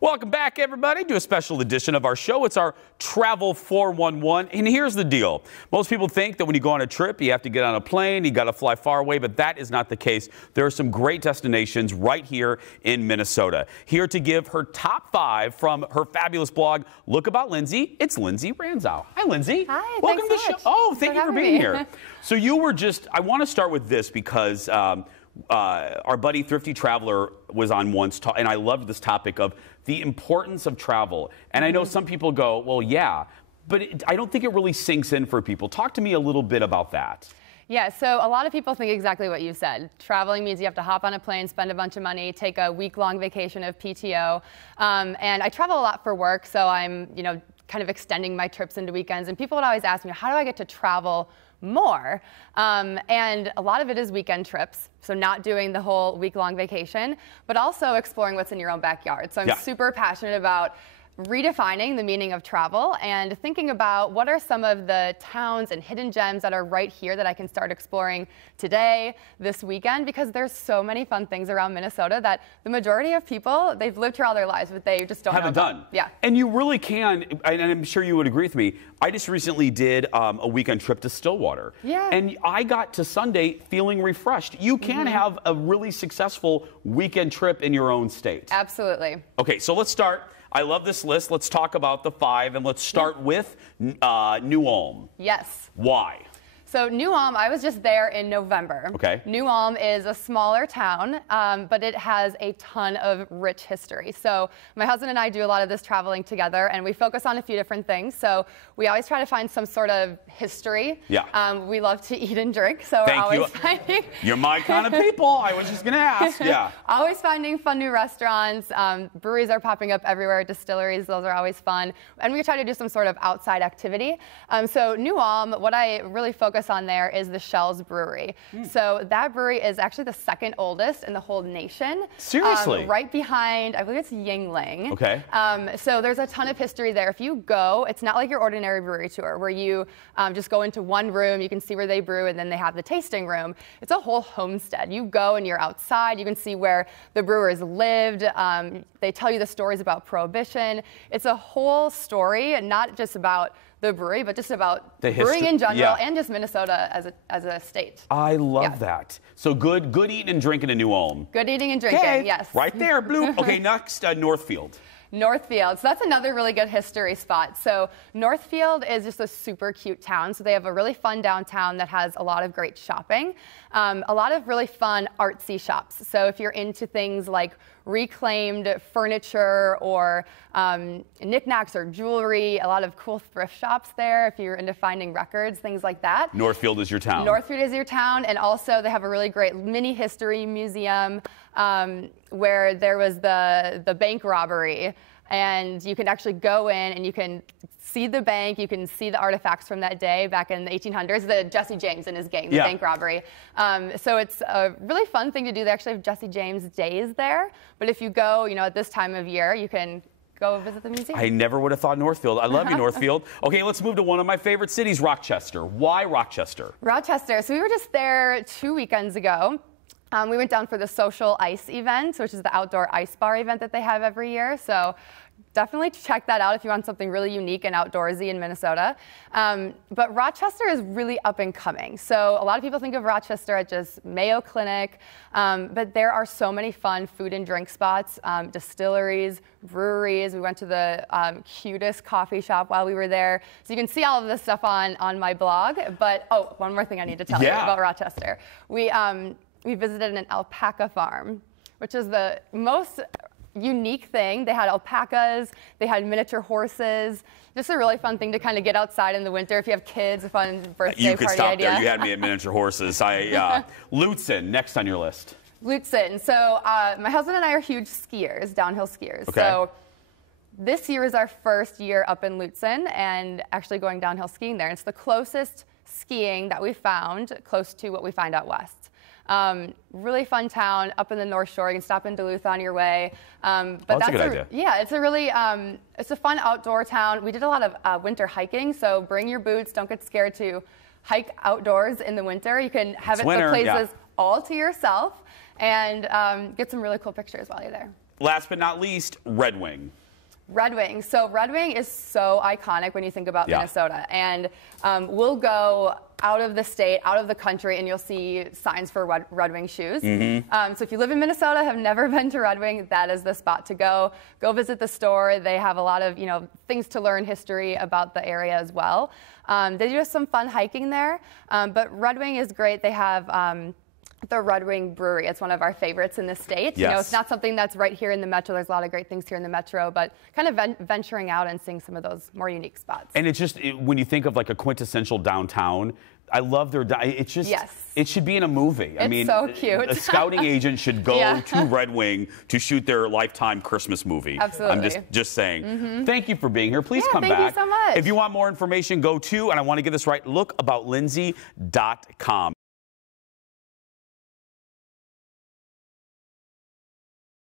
Welcome back, everybody, to a special edition of our show. It's our Travel 411, and here's the deal. Most people think that when you go on a trip, you have to get on a plane, you got to fly far away, but that is not the case. There are some great destinations right here in Minnesota. Here to give her top 5 from her fabulous blog, Look About Lindsey, it's Lindsey Ranzow. Hi, Lindsey. Hi, welcome thanks to the show. Oh, thank you for being here. So you were just, I want to start with this because our buddy Thrifty Traveler was on once, and I loved this topic of the importance of travel. And I know some people go, well, yeah, but I don't think it really sinks in for people. Talk to me a little bit about that. Yeah, so a lot of people think exactly what you said. Traveling means you have to hop on a plane, spend a bunch of money, take a week-long vacation of PTO. And I travel a lot for work, so I'm, kind of extending my trips into weekends. And people would always ask me, how do I get to travel more? And a lot of it is weekend trips, so not doing the whole week-long vacation, but also exploring what's in your own backyard. So I'm super passionate about redefining the meaning of travel and thinking about what are some of the towns and hidden gems that are right here that I can start exploring today, this weekend, because there's so many fun things around Minnesota that the majority of people, they've lived here all their lives, but they just don't haven't know done. Yeah. And you really can, and I'm sure you would agree with me, I just recently did a weekend trip to Stillwater. Yeah. And I got to Sunday feeling refreshed. You can have a really successful weekend trip in your own state. Absolutely. Okay, so let's start. I love this list. Let's talk about the 5, and let's start with New Ulm. Yes. Why? So New Ulm, I was just there in November. Okay. New Ulm is a smaller town, but it has a ton of rich history. So my husband and I do a lot of this traveling together, and we focus on a few different things. So we always try to find some sort of history. Yeah. We love to eat and drink, so we're always finding... You're my kind of people. I was just going to ask. Yeah. Always finding fun new restaurants. Breweries are popping up everywhere. Distilleries, those are always fun. And we try to do some sort of outside activity. So New Ulm, what I really focus on there is the Shells Brewery. So that brewery is actually the 2nd oldest in the whole nation. Seriously? Right behind, I believe it's Yingling. Okay. So there's a ton of history there. If you go, it's not like your ordinary brewery tour where you just go into one room, you can see where they brew, and then they have the tasting room. It's a whole homestead. You go and you're outside. You can see where the brewers lived. They tell you the stories about Prohibition. It's a whole story, and not just about the brewery, but just about the brewing in general and just Minnesota as a state. I love that. So good eating and drinking in New Ulm. Good eating and drinking, yes. Right there, Blue. Okay, next, Northfield. Northfield. So that's another really good history spot. So Northfield is just a super cute town. So they have a really fun downtown that has a lot of great shopping, a lot of really fun artsy shops. So if you're into things like reclaimed furniture or knickknacks or jewelry, a lot of cool thrift shops there. If you're into finding records, things like that. Northfield is your town. Northfield is your town. And also they have a really great mini history museum where there was the bank robbery. And you can actually go in and you can see the bank, you can see the artifacts from that day back in the 1800s, the Jesse James and his gang, the bank robbery. So it's a really fun thing to do. They actually have Jesse James days there. But if you go, at this time of year, you can go visit the museum. I never would have thought Northfield. I love you, Northfield. Okay, let's move to one of my favorite cities, Rochester. Why Rochester? Rochester. So we were just there 2 weekends ago. We went down for the Social Ice event, which is the outdoor ice bar event that they have every year. So definitely check that out if you want something really unique and outdoorsy in Minnesota. But Rochester is really up and coming. So a lot of people think of Rochester as just Mayo Clinic, but there are so many fun food and drink spots, distilleries, breweries. We went to the cutest coffee shop while we were there. So you can see all of this stuff on my blog. But, one more thing I need to tell you about Rochester. We visited an alpaca farm, which is the most unique thing. They had alpacas, they had miniature horses. Just a really fun thing to kind of get outside in the winter if you have kids, a fun birthday you could party stop idea. There. You had me at miniature horses. Lutsen, next on your list. Lutsen. So my husband and I are huge skiers, downhill skiers. Okay. So this year is our first year up in Lutsen and actually going downhill skiing there. It's the closest skiing that we found close to what we find out west. Really fun town up in the North Shore. You can stop in Duluth on your way. But that's a good idea. Yeah, it's a really it's a fun outdoor town. We did a lot of winter hiking, so bring your boots. Don't get scared to hike outdoors in the winter. You can have the places all to yourself and get some really cool pictures while you're there. last but not least, Red Wing. Red Wing. So Red Wing is so iconic when you think about Minnesota. And we'll go out of the state, out of the country, and you'll see signs for Red Wing shoes. So if you live in Minnesota, have never been to Red Wing, that is the spot to go. Go visit the store. They have a lot of things to learn history about the area as well. They do some fun hiking there. But Red Wing is great. They have the Red Wing Brewery. It's one of our favorites in the state. Yes. It's not something that's right here in the metro. There's a lot of great things here in the metro, but kind of venturing out and seeing some of those more unique spots. And it's just, when you think of like a quintessential downtown, I love their, it's just, it should be in a movie. I mean, so cute. A scouting agent should go to Red Wing to shoot their Lifetime Christmas movie. Absolutely. I'm just saying. Thank you for being here. Please come thank back. you so much. If you want more information, go to, and I want to get this right, lookaboutlindsey.com.